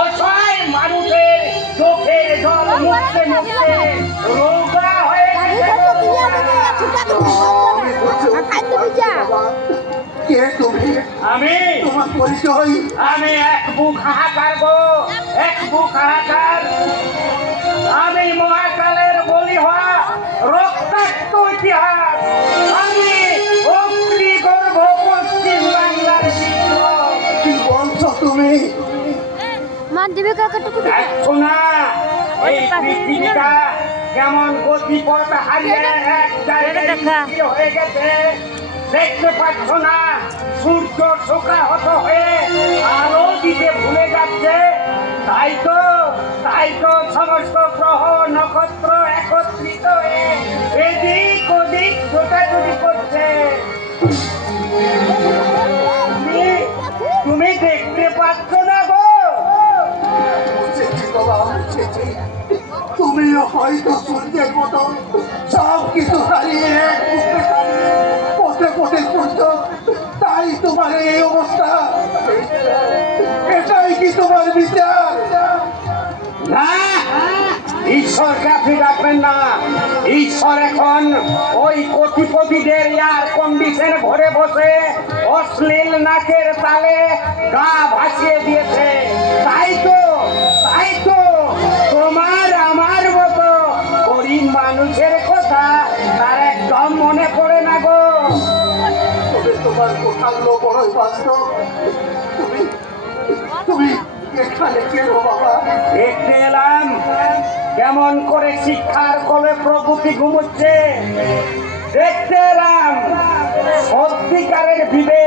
অসহায় মানুষের চোখের জল মুছতে মুছতে রোগা হয়ে আমি তোমার পরিচয় আমি এক বুক হাহাকার গো এক বুক হাহাকার আমি মহাকালের বলি হওয়া রক্তাক্ত ইতিহাস আমি অগ্নিগর্ভ পশ্চিম বাংলার বিপ্লব কি বলছো তুমি দেখছো না এই পৃথিবীটা কেমন গতিপথ হারিয়ে এক জায়গায় হয়ে গেছে দেখতে পাচ্ছ না সূর্য শোকাহত হয়ে আলো দিতে ভুলে যাচ্ছে তাই তো সমস্ত গ্রহ নক্ষত্র একত্রিত হয়ে এদিক ওদিক ছোটাছুটি করছে তুমি দেখতে পাচ্ছ না গো তুমি হয়তো সূর্যের মতো সব কিছু হারিয়ে পথে পথে করছো তাই তোমার এই অবস্থা এটাই কি তোমার বিচার না ঈশ্বরকে আপনি রাখবেন না ঈশ্বর এখন ওই কোটিপতিদের এয়ার কন্ডিশন ঘরে বসে অশ্লীল নাচের তালে গা ভাসিয়ে দিয়েছে তাই তো তোমার আমার মতো গরিব মানুষের কথা তার একদম মনে পড়ে না গো তবে তোমার কথাগুলো বড়ই বাস্তব তুমি এখানে কেন বাবা দেখতে এলাম কেমন করে শিক্ষার কলে প্রভৃতি ঘুমোচ্ছে দেখতে এলাম সত্যিকারের বিবেক